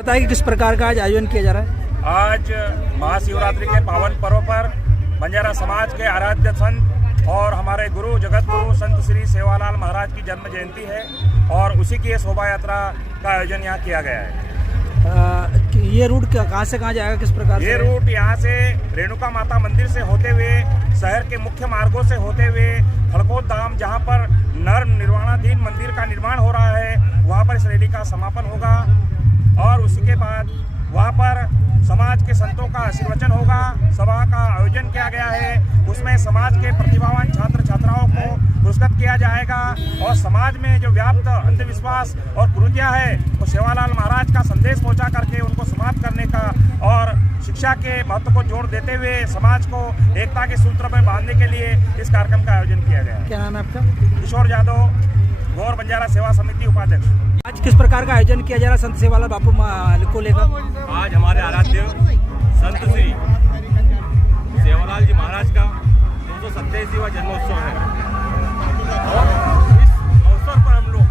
बताइए कि किस प्रकार का आज आयोजन किया जा रहा है। आज महाशिवरात्रि के पावन पर्व पर बंजारा समाज के आराध्य संत और हमारे गुरु जगत गुरु संत श्री सेवालाल महाराज की जन्म जयंती है और उसी की शोभा यात्रा का आयोजन यहाँ किया गया है। ये रूट कहाँ से कहाँ जाएगा, किस प्रकार ये रूट यहाँ से रेणुका माता मंदिर से होते हुए शहर के मुख्य मार्गों से होते हुए खड़कोट धाम, जहाँ पर नर निर्माणाधीन मंदिर का निर्माण हो रहा है, वहाँ पर इस रैली का समापन होगा और उसी के बाद वहाँ पर समाज के संतों का आशीर्वचन होगा। सभा का आयोजन किया गया है, उसमें समाज के प्रतिभावान छात्र छात्राओं को पुरस्कृत किया जाएगा और समाज में जो व्याप्त अंधविश्वास और कुरीतियां है वो सेवालाल महाराज का संदेश पहुंचा करके उनको समाप्त करने का और शिक्षा के महत्व को जोड़ देते हुए समाज को एकता के सूत्र में बांधने के लिए इस कार्यक्रम का आयोजन किया गया है। क्या नाम है आपका? किशोर यादव, गौर बंजारा सेवा समिति उपाध्यक्ष। आज किस प्रकार का आयोजन किया जा रहा है संत सेवालाल बापू को लेकर? आज हमारे आराध्य संत श्री सेवालाल जी महाराज का 227वां जन्मोत्सव है और इस अवसर पर हम लोग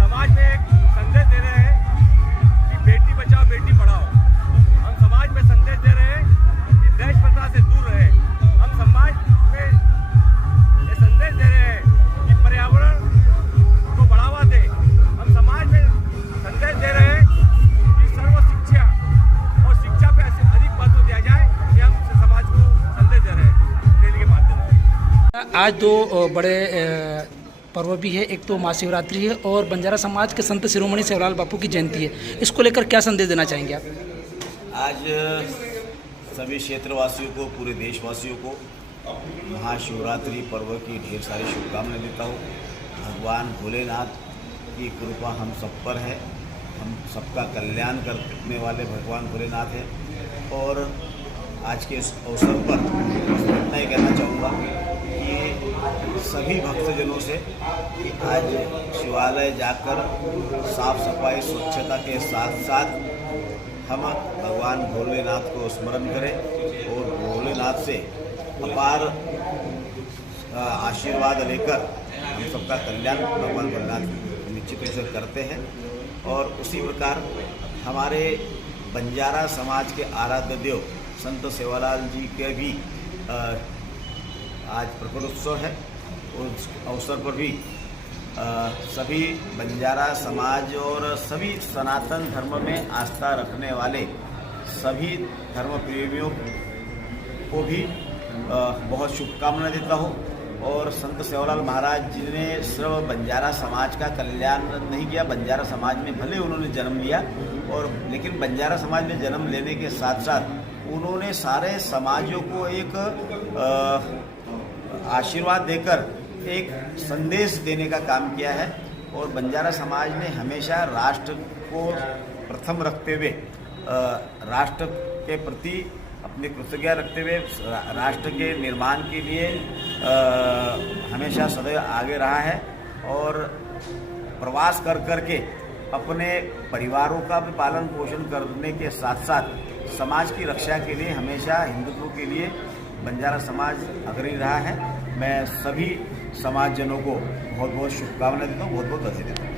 समाज में एक संदेश दे रहे हैं कि बेटी बचाओ बेटी पढ़ाओ। हम समाज में संदेश दे रहे हैं कि दहेज प्रथा से दूर रहे। हम समाज में ये संदेश दे रहे हैं कि पर्यावरण को बढ़ावा दे। हम समाज में संदेश दे रहे हैं कि सर्व शिक्षा और शिक्षा पे अधिक महत्व दिया जाए। कि हम समाज को संदेश दे रहे हैं रैली के माध्यम से। आज दो बड़े पर्व भी है, एक तो महाशिवरात्रि है और बंजारा समाज के संत शिरोमणि सेवालाल बापू की जयंती है। इसको लेकर क्या संदेश देना चाहेंगे आप? आज सभी क्षेत्रवासियों को, पूरे देशवासियों को महाशिवरात्रि पर्व की ढेर सारी शुभकामनाएं देता हूँ। भगवान भोलेनाथ की कृपा हम सब पर है, हम सबका कल्याण करने वाले भगवान भोलेनाथ हैं। और आज के इस अवसर पर इतना ही कहना चाहूँगा कि सभी भक्तजनों से कि आज शिवालय जाकर साफ सफाई स्वच्छता के साथ साथ हम भगवान भोलेनाथ को स्मरण करें और भोलेनाथ से अपार आशीर्वाद लेकर हम सबका कल्याण भगवान भोलेनाथ निश्चित रूप से करते हैं। और उसी प्रकार हमारे बंजारा समाज के आराध्य देव संत सेवालाल जी के भी आज प्रकटोत्सव है। उस अवसर पर भी सभी बंजारा समाज और सभी सनातन धर्म में आस्था रखने वाले सभी धर्म प्रेमियों को भी बहुत शुभकामनाएं देता हूँ। और संत सेवालाल महाराज जी ने सिर्फ बंजारा समाज का कल्याण नहीं किया, बंजारा समाज में भले उन्होंने जन्म लिया और लेकिन बंजारा समाज में जन्म लेने के साथ साथ उन्होंने सारे समाजों को एक आशीर्वाद देकर एक संदेश देने का काम किया है। और बंजारा समाज ने हमेशा राष्ट्र को प्रथम रखते हुए राष्ट्र के प्रति अपनी कृतज्ञता रखते हुए राष्ट्र के निर्माण के लिए हमेशा सदैव आगे रहा है। और प्रवास कर करके अपने परिवारों का भी पालन पोषण करने के साथ साथ समाज की रक्षा के लिए हमेशा हिंदुत्व के लिए बंजारा समाज अग्रणी रहा है। मैं सभी समाजजनों को बहुत बहुत शुभकामनाएं देता हूँ, बहुत बहुत बधाई देता हूँ।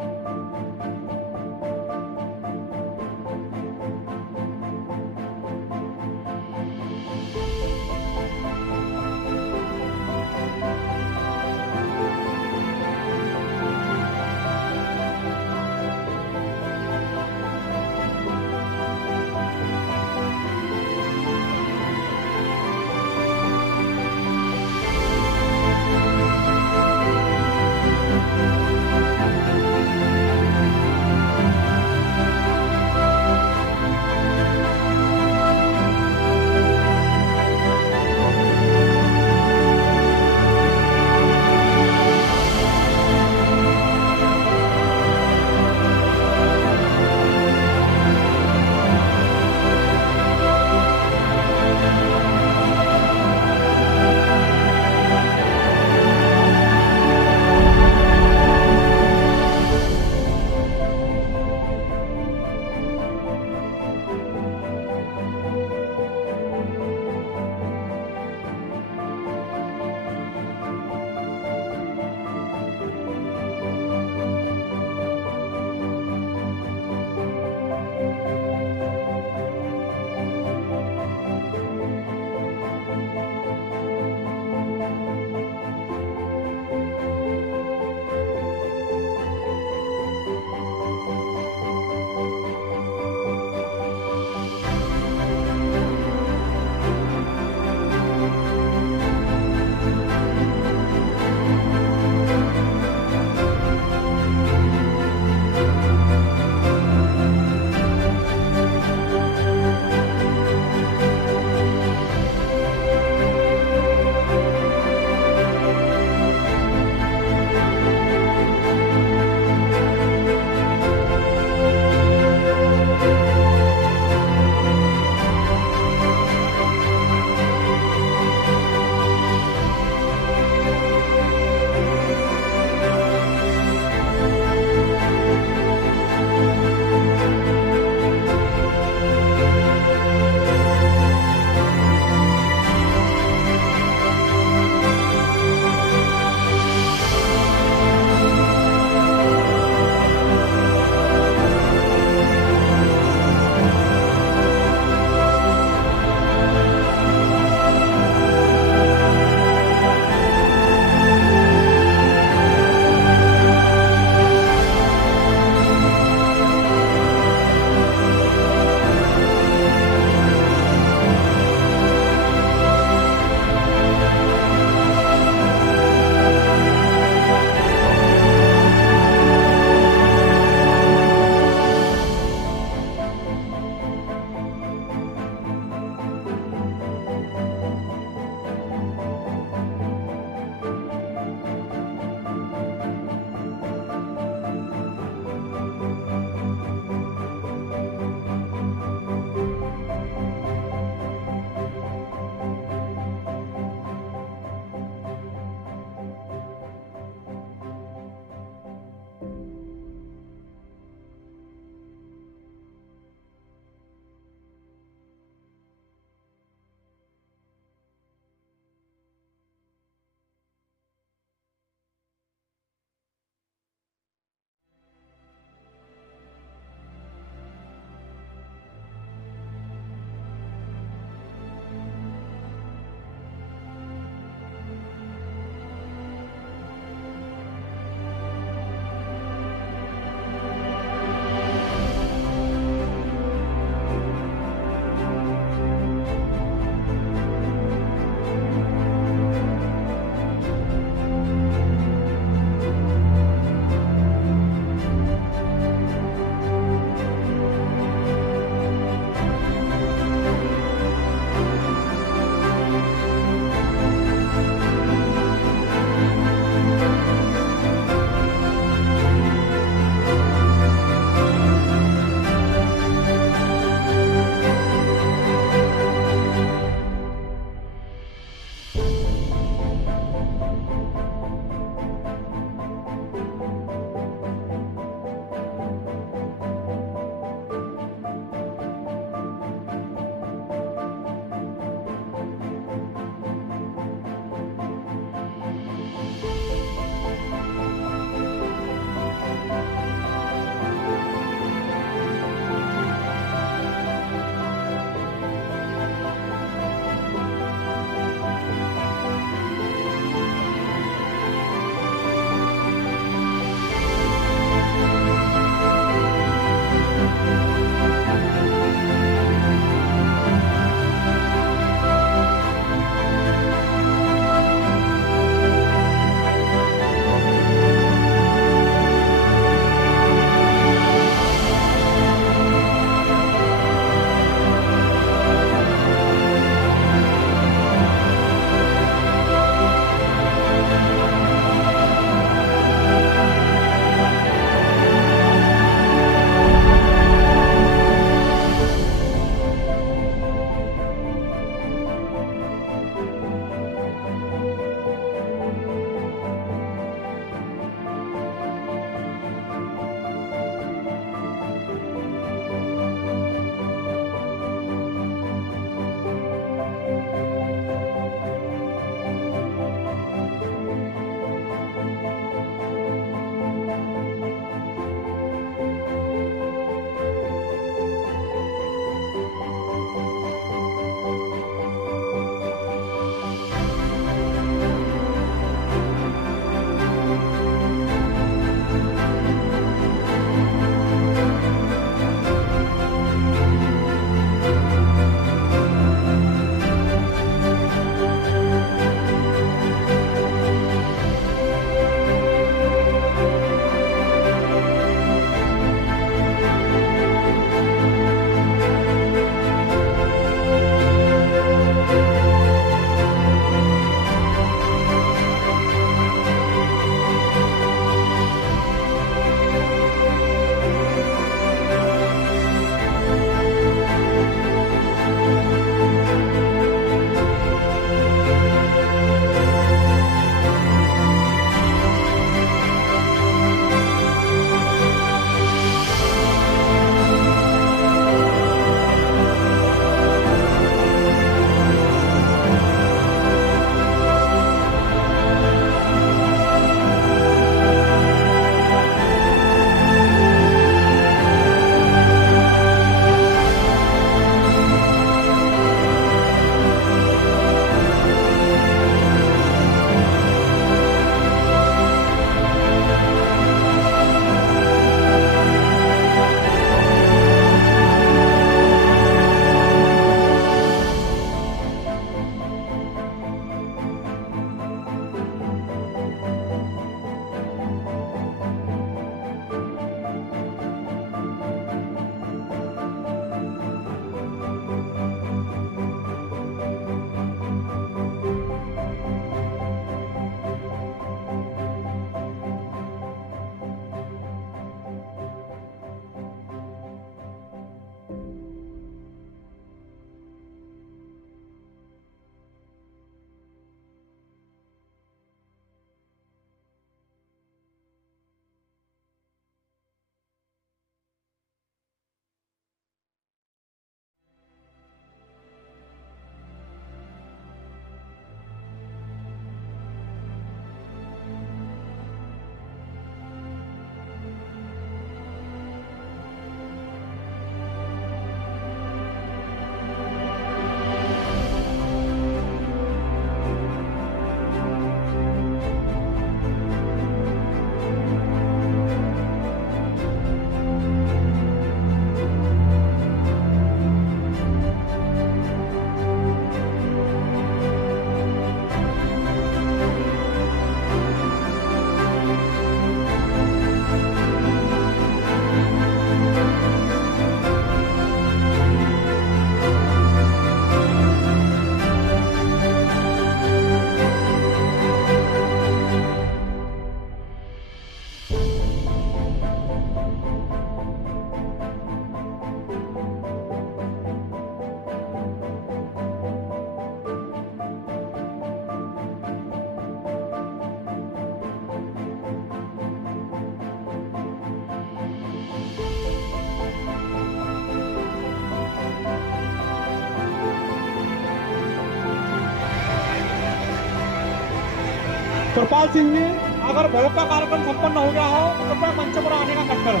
कृपाल सिंह ने अगर भोग का कार्यक्रम संपन्न हो गया हो तो मैं मंच पर आने का कट करो।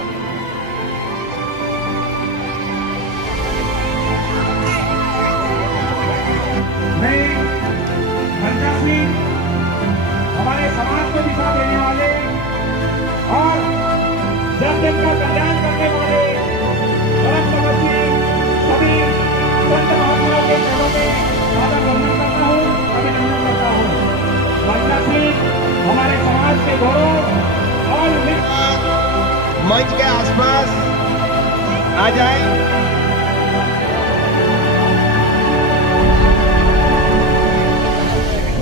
मैं मंचासी हमारे समाज को दिशा देने वाले और जन जन का कल्याण करने वाले परम तपस्वी सभी संत महात्माओं के चरणों में सादर वंदन करता हूँ, अभिनंदन करता हूँ। मंचासी हमारे समाज के गौरव और मंच के आसपास आ जाए।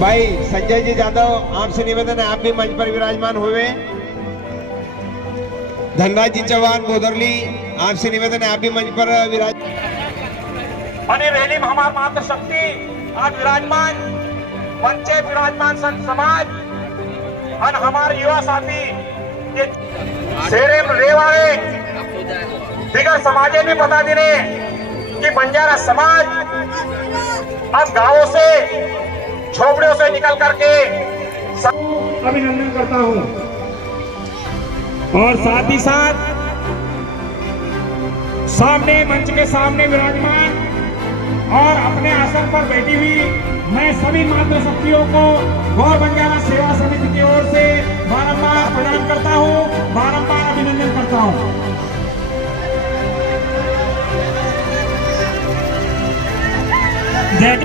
भाई संजय जी जादव, आपसे निवेदन है आप भी मंच पर विराजमान हुए। धनराज जी चौहान बोदरली, आपसे निवेदन है आप भी मंच पर विराज। અને રેલી में हमार मातृशक्ति आज विराजमान मंचे विराजमान संत समाज और हमारे युवा साथी ये शेरे रेवाड़े दिगर समाजे भी बता देने कि बंजारा समाज अब गांवों से झोपड़ियों से निकल करके अभिनंदन करता हूं और साथ ही साथ सामने मंच के सामने विराजमान और अपने आसन पर बैठी हुई मैं सभी मातृशक्तियों को गौर बंजारा सेवा समिति की ओर से बारंबार प्रणाम करता हूं, बारंबार अभिनंदन करता हूं। जय